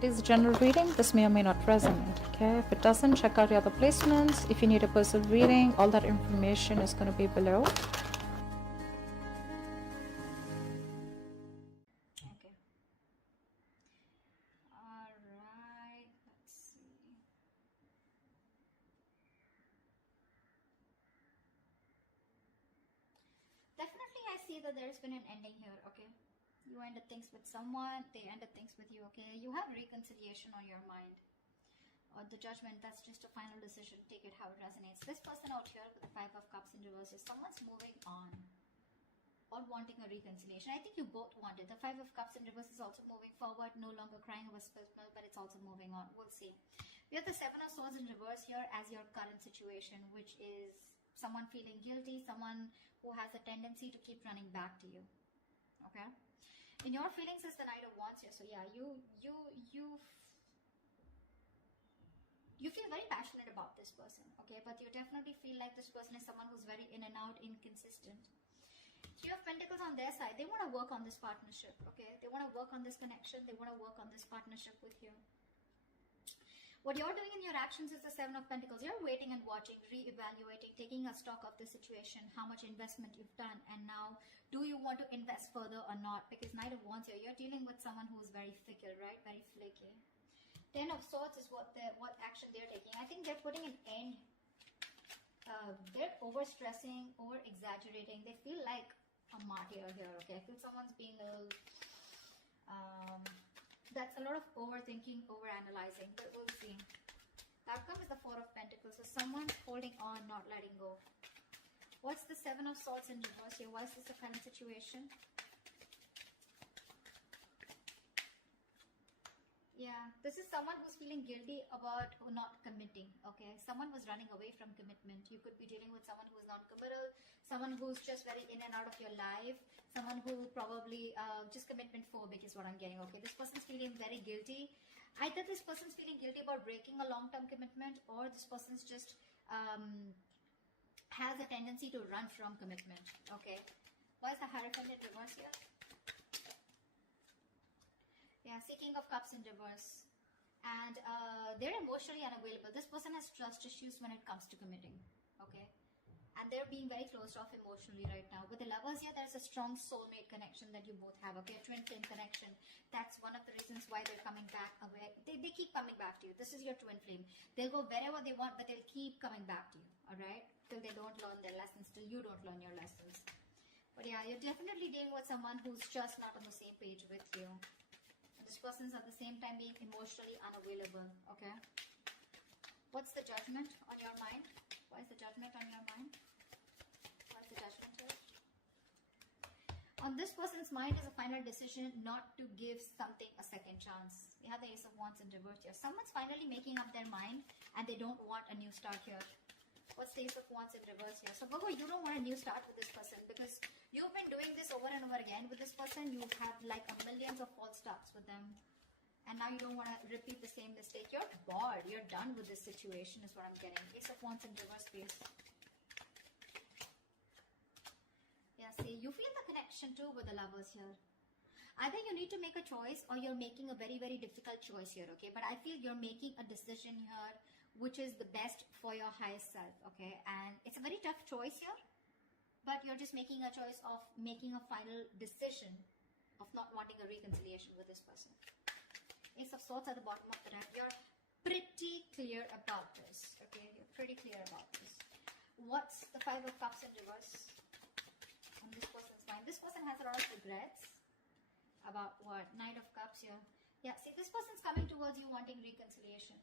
It is a general reading. This may or may not resonate. Okay, if it doesn't, check out your other placements. If you need a personal reading, all that information is going to be below. Okay. All right. Let's see. Definitely, I see that there's been an ending here. Okay. You ended things with someone, they ended things with you, okay? You have reconciliation on your mind. Or the judgment, that's just a final decision. Take it how it resonates. This person out here with the 5 of Cups in reverse is someone's moving on or wanting a reconciliation. I think you both want it. The 5 of Cups in reverse is also moving forward, no longer crying over spilled milk, but it's also moving on. We'll see. We have the 7 of Swords in reverse here as your current situation, which is someone feeling guilty, someone who has a tendency to keep running back to you, okay? In your feelings is the Knight of Wands here. So yeah, you feel very passionate about this person, okay? But you definitely feel like this person is someone who's very in and out, inconsistent. 3 of Pentacles on their side. They want to work on this partnership, okay? They want to work on this connection. They want to work on this partnership with you. What you're doing in your actions is the 7 of Pentacles. You're waiting and watching, re-evaluating, taking a stock of the situation, how much investment you've done, and now do you want to invest further or not? Because Knight of Wands here, you're dealing with someone who's very fickle, right? Very flaky. 10 of Swords is what action they're taking. I think they're putting an end. They're over-stressing, over-exaggerating. They feel like a martyr here, okay? I feel someone's being a little... that's a lot of overthinking, overanalyzing, but we'll see. The outcome is the 4 of Pentacles. So someone's holding on, not letting go. What's the 7 of Swords in reverse here? Why is this the current situation? Yeah, this is someone who's feeling guilty about not committing, okay? Someone was running away from commitment. You could be dealing with someone who's non-committal, someone who's just very in and out of your life, someone who probably just commitment phobic is what I'm getting, okay? This person's feeling very guilty. Either this person's feeling guilty about breaking a long-term commitment, or this person's just has a tendency to run from commitment, okay? Why is the Hierophant in reverse here? Yeah, King of Cups in reverse. And they're emotionally unavailable. This person has trust issues when it comes to committing, okay? And they're being very closed off emotionally right now. With the Lovers here, there's a strong soulmate connection that you both have, okay? A twin flame connection. That's one of the reasons why they're coming back away. They keep coming back to you. This is your twin flame. They'll go wherever they want, but they'll keep coming back to you, all right? Till they don't learn their lessons, till you don't learn your lessons. But yeah, you're definitely dealing with someone who's just not on the same page with you. This person's at the same time being emotionally unavailable, okay? What's the Judgment on your mind? Why is the Judgment on your mind? Why is the Judgment here? On this person's mind is a final decision not to give something a second chance. We have the Ace of Wands in reverse here. Someone's finally making up their mind and they don't want a new start here. What's the Ace of Wands in reverse here? So Virgo, you don't want a new start with this person because you've been doing this over and over again with this person. You've had like a millions of false starts with them. And now you don't want to repeat the same mistake. You're bored. You're done with this situation is what I'm getting. Ace of Wands in reverse, please. Yeah, see, you feel the connection too with the Lovers here. Either you need to make a choice or you're making a very, very difficult choice here, okay? But I feel you're making a decision here which is the best for your highest self, okay? And it's a very tough choice here, but you're just making a choice of making a final decision of not wanting a reconciliation with this person. Ace of Swords at the bottom of the deck. You're pretty clear about this, okay? You're pretty clear about this. What's the 5 of Cups in reverse on this person's mind? This person has a lot of regrets about what? Knight of Cups here. Yeah, see, this person's coming towards you wanting reconciliation.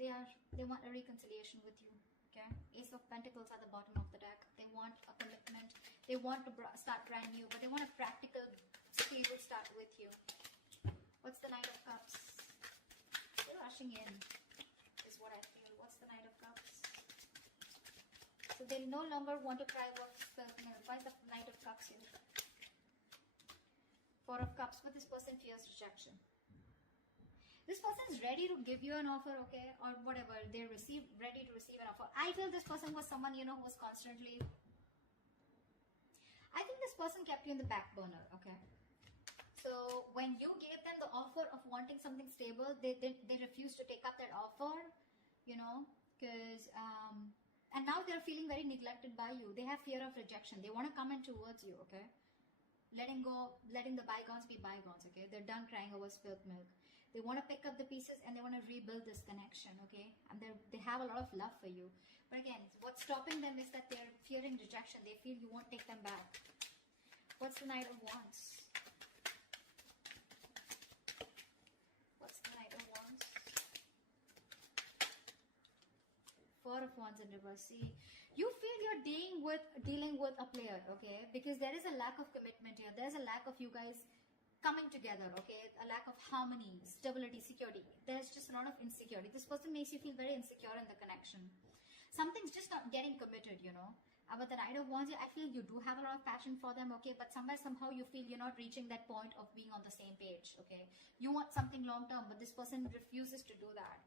They want a reconciliation with you, okay? Ace of Pentacles at the bottom of the deck. They want a commitment. They want to start brand new, but they want a practical, stable start with you. What's the Knight of Cups? They're rushing in, is what I feel. What's the Knight of Cups? So they no longer want to cry over spilled milk. Why is the Knight of Cups here? 4 of Cups, but this person fears rejection. This person is ready to give you an offer, okay, or whatever. They're ready to receive an offer. I feel this person was someone, you know, who was constantly... I think this person kept you in the back burner, okay. So when you gave them the offer of wanting something stable, they refused to take up that offer, you know, because and now they're feeling very neglected by you. They have fear of rejection. They want to come in towards you, okay? Letting go, letting the bygones be bygones, okay? They're done crying over spilled milk. They want to pick up the pieces and they want to rebuild this connection, okay? And they have a lot of love for you. But again, what's stopping them is that they're fearing rejection. They feel you won't take them back. What's the Knight of Wands? What's the Knight of Wands? Four of Wands in reverse. See, you feel you're dealing with a player, okay? Because there is a lack of commitment here. There's a lack of you guys coming together, okay? A lack of harmony, stability, security. There's just a lot of insecurity. This person makes you feel very insecure in the connection. Something's just not getting committed, you know? With the Knight of Wands, I feel you do have a lot of passion for them, okay? But somehow you feel you're not reaching that point of being on the same page, okay? You want something long-term, but this person refuses to do that.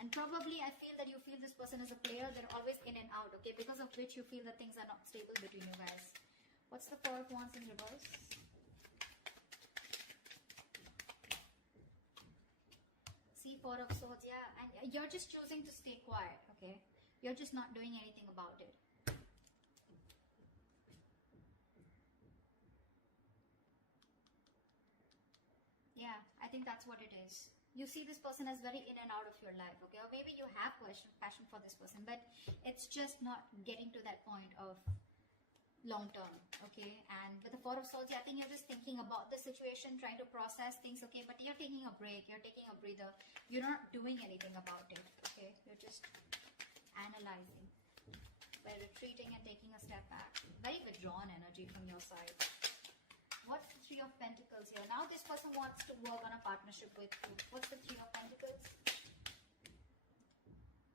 And probably I feel that you feel this person is a player. They're always in and out, okay? Because of which you feel that things are not stable between you guys. What's the Four of Wands in reverse? See, Four of Swords, yeah. And you're just choosing to stay quiet, okay? You're just not doing anything about it. Yeah, I think that's what it is. You see this person as very in and out of your life, okay? Or maybe you have passion for this person, but it's just not getting to that point of long term, okay? And with the Four of Swords, I think you're just thinking about the situation, trying to process things, okay? But you're taking a break, you're taking a breather. You're not doing anything about it, okay? You're just analyzing by retreating and taking a step back. Very withdrawn energy from your side. What's the Three of Pentacles here? Now this person wants to work on a partnership with you. What's the Three of Pentacles?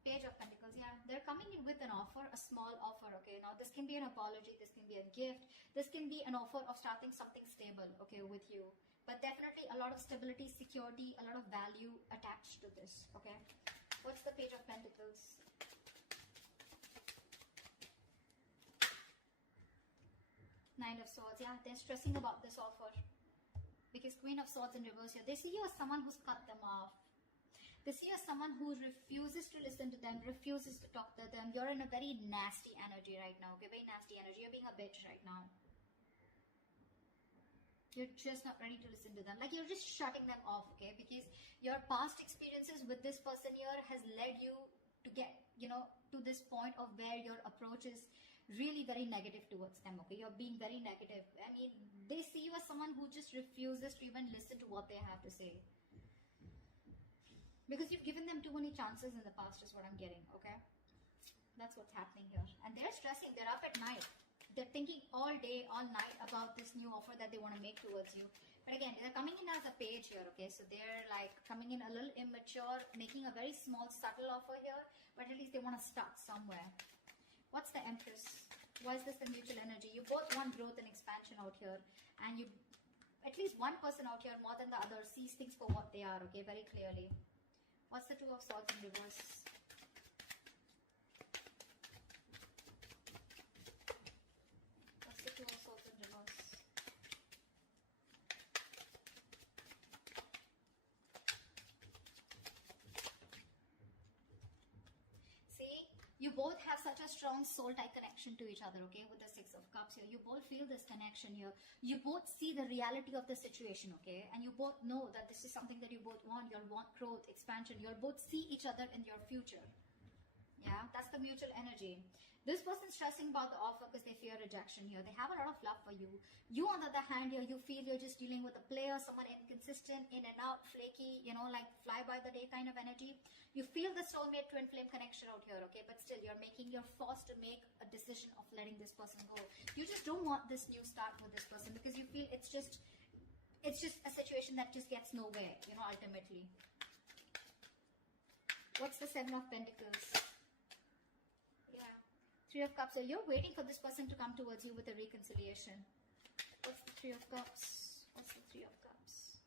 Page of Pentacles, yeah. They're coming in with an offer, a small offer, okay? Now this can be an apology, this can be a gift, this can be an offer of starting something stable, okay, with you. But definitely a lot of stability, security, a lot of value attached to this, okay? What's the Page of Pentacles? Nine of Swords, yeah, they're stressing about this offer. Because Queen of Swords in reverse here, they see you as someone who's cut them off. They see you as someone who refuses to listen to them, refuses to talk to them. You're in a very nasty energy right now, okay, very nasty energy. You're being a bitch right now. You're just not ready to listen to them. Like, you're just shutting them off, okay? Because your past experiences with this person here has led you to get, you know, to this point of where your approach is really very negative towards them, okay? You're being very negative. I mean, they see you as someone who just refuses to even listen to what they have to say. Because you've given them too many chances in the past is what I'm getting, okay? That's what's happening here. And they're stressing. They're up at night. They're thinking all day, all night about this new offer that they want to make towards you. But again, they're coming in as a page here, okay? So they're like coming in a little immature, making a very small, subtle offer here. But at least they want to start somewhere. What's the Empress? Why is this the mutual energy? You both want growth and expansion out here. And you, at least one person out here more than the other sees things for what they are, okay? Very clearly. What's the Two of Swords in reverse? What's the Two of Swords in reverse? See, you both have such a strong soul-tie connection to each other, okay? With the Six of Cups here, you both feel this connection here. You both see the reality of the situation, okay? And you both know that this is something that you both want. You want growth, expansion. You both see each other in your future. Yeah, that's the mutual energy. This person's stressing about the offer because they fear rejection here. They have a lot of love for you. You, on the other hand, here, you feel you're just dealing with a player, someone inconsistent, in and out, flaky, you know, like fly by the day kind of energy. You feel the soulmate twin flame connection out here, okay? But still, you're forced to make a decision of letting this person go. You just don't want this new start with this person because you feel it's just a situation that just gets nowhere, you know, ultimately. What's the Seven of Pentacles? Three of Cups. So you're waiting for this person to come towards you with a reconciliation. What's the Three of Cups? What's the Three of Cups?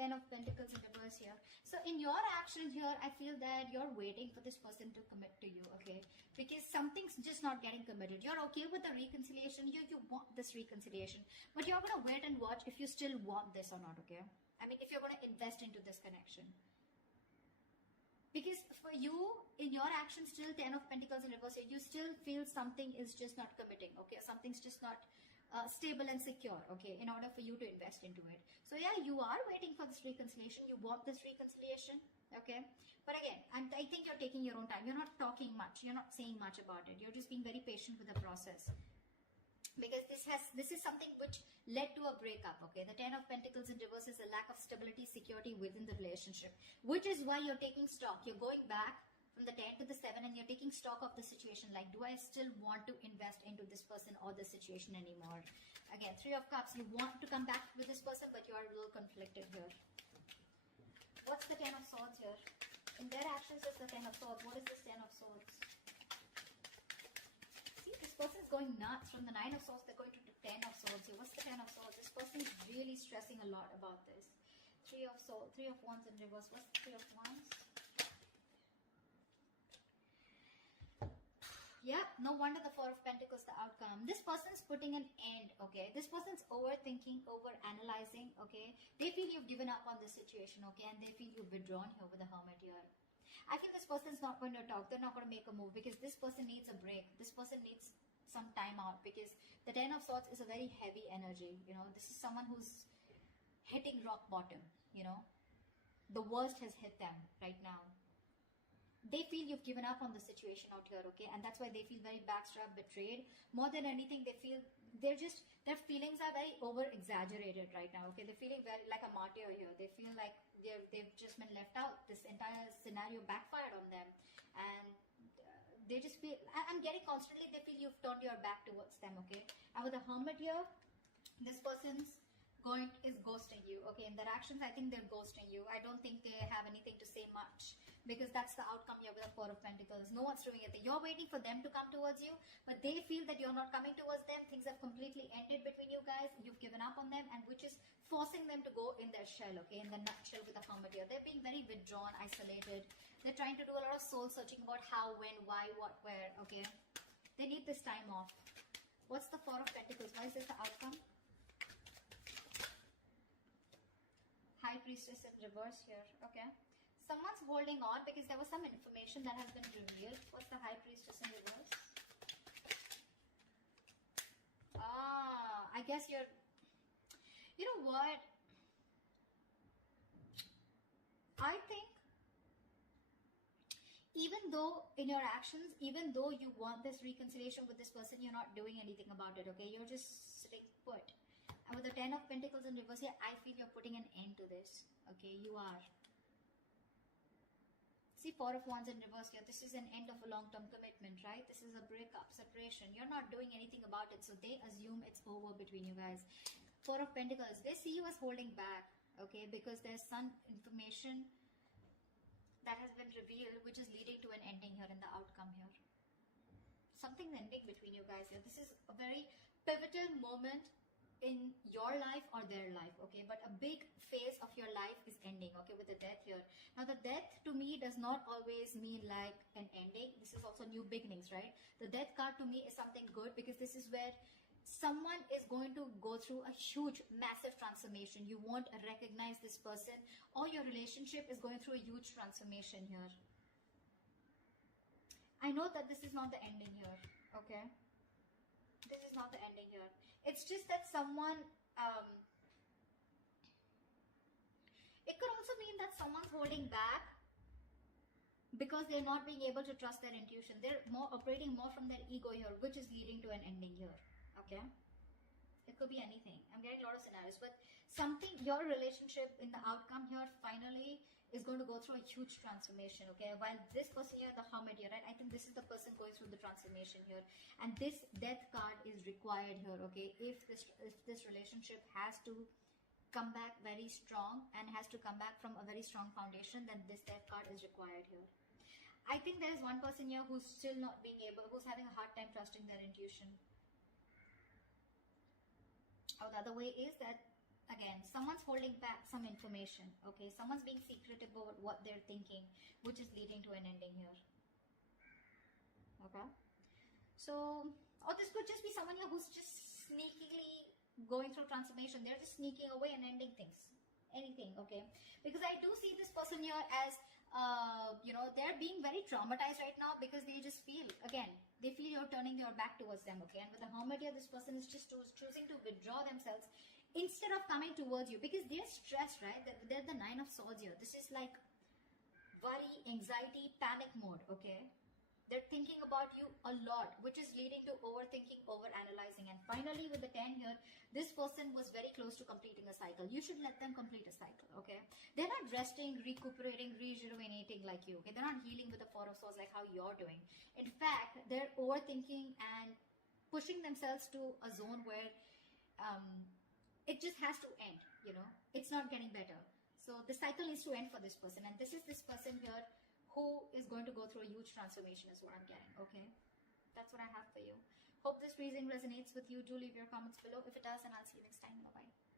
Ten of Pentacles in reverse here. So in your action here, I feel that you're waiting for this person to commit to you, okay? Because something's just not getting committed. You're okay with the reconciliation. You want this reconciliation. But you're going to wait and watch if you still want this or not, okay? I mean, if you're going to invest into this connection. Because for you, in your action, still Ten of Pentacles in reverse here, you still feel something is just not committing, okay? Something's just not stable and secure, okay, in order for you to invest into it. So yeah, you are waiting for this reconciliation. You want this reconciliation, okay? But again, I think you're taking your own time. You're not talking much. You're not saying much about it. You're just being very patient with the process. Because this is something which led to a breakup, okay? The Ten of Pentacles in reverse is a lack of stability, security within the relationship, which is why you're taking stock. You're going back from the 10 to the 7 and you're taking stock of the situation. Like, do I still want to invest into this person or this situation anymore? Again, Three of Cups. You want to come back with this person, but you are a little conflicted here. What's the Ten of Swords here? In their actions is the Ten of Swords. What is this Ten of Swords? See, this person is going nuts. From the Nine of Swords, they're going to the Ten of Swords here. What's the Ten of Swords? This person is really stressing a lot about this. Three of Wands in reverse. What's the Three of Wands? Yeah, no wonder the Four of Pentacles, the outcome. This person's putting an end, okay? This person's overthinking, overanalyzing, okay? They feel you've given up on this situation, okay? And they feel you've withdrawn here with the Hermit here. I feel this person's not going to talk. They're not going to make a move because this person needs a break. This person needs some time out because the Ten of Swords is a very heavy energy, you know? This is someone who's hitting rock bottom, you know? The worst has hit them right now. They feel you've given up on the situation out here, okay? And that's why they feel very backstabbed, betrayed. More than anything, they feel their feelings are very over-exaggerated right now, okay? They're feeling very like a martyr here. They feel like they've just been left out. This entire scenario backfired on them. And they just feel, I'm getting constantly, they feel you've turned your back towards them, okay? And with the Hermit here, this person's is ghosting you, okay? In their actions, I think they're ghosting you. I don't think they have anything to say much because that's the outcome here with the Four of Pentacles. No one's doing it. You're waiting for them to come towards you, but they feel that you're not coming towards them. Things have completely ended between you guys. You've given up on them, and which is forcing them to go in their shell, okay? In the nutshell with the Hermit here. They're being very withdrawn, isolated. They're trying to do a lot of soul searching about how, when, why, what, where, okay? They need this time off. What's the Four of Pentacles? Why is this the outcome? High Priestess in reverse here, okay? Someone's holding on because there was some information that has been revealed. What's the High Priestess in reverse? I guess you're... You know what? I think even though in your actions, even though you want this reconciliation with this person, you're not doing anything about it, okay? You're just sitting put. And with the Ten of Pentacles in reverse here, I feel you're putting an end to this. Okay, you are. See, Four of Wands in reverse here. This is an end of a long-term commitment, right? This is a breakup, separation. You're not doing anything about it, so they assume it's over between you guys. Four of Pentacles, they see you as holding back, okay? Because there's some information that has been revealed, which is leading to an ending here in the outcome here. Something's ending between you guys here. This is a very pivotal moment in your life or their life, okay? But a big phase of your life is ending, okay, with the Death here. Now, the Death to me does not always mean like an ending. This is also new beginnings, right? The Death card to me is something good because this is where someone is going to go through a huge, massive transformation. You won't recognize this person, or your relationship is going through a huge transformation here. I know that this is not the ending here, okay? This is not the ending here. It's just that someone, it could also mean that someone's holding back because they're not being able to trust their intuition. They're operating more from their ego here, which is leading to an ending here, okay? It could be anything. I'm getting a lot of scenarios, but something, your relationship in the outcome here finally is going to go through a huge transformation, okay? While this person here, the Hermit here, right? I think this is the person going through the transformation here. And this Death card is required here, okay? If this relationship has to come back very strong and has to come back from a very strong foundation, then this Death card is required here. I think there is one person here who's still not being able, who's having a hard time trusting their intuition. Or the other way is that, again, someone's holding back some information, okay? Someone's being secretive about what they're thinking, which is leading to an ending here, okay? So, or this could just be someone here who's just sneakily going through transformation. They're just sneaking away and ending things, anything, okay? Because I do see this person here as, you know, they're being very traumatized right now because they just feel, again, they feel you're turning your back towards them, okay? And with the Hermit here, this person is just choosing to withdraw themselves instead of coming towards you because they're stressed, right? They're the Nine of Swords here. This is like worry, anxiety, panic mode, okay? They're thinking about you a lot, which is leading to overthinking, overanalyzing. And finally, with the 10 here, this person was very close to completing a cycle. You should let them complete a cycle, okay? They're not resting, recuperating, rejuvenating like you, okay? They're not healing with the Four of Swords like how you're doing. In fact, they're overthinking and pushing themselves to a zone where it just has to end, you know? It's not getting better. So the cycle needs to end for this person. And this is this person here who is going to go through a huge transformation is what I'm getting, okay? That's what I have for you. Hope this reading resonates with you. Do leave your comments below. If it does, and I'll see you next time. Bye-bye.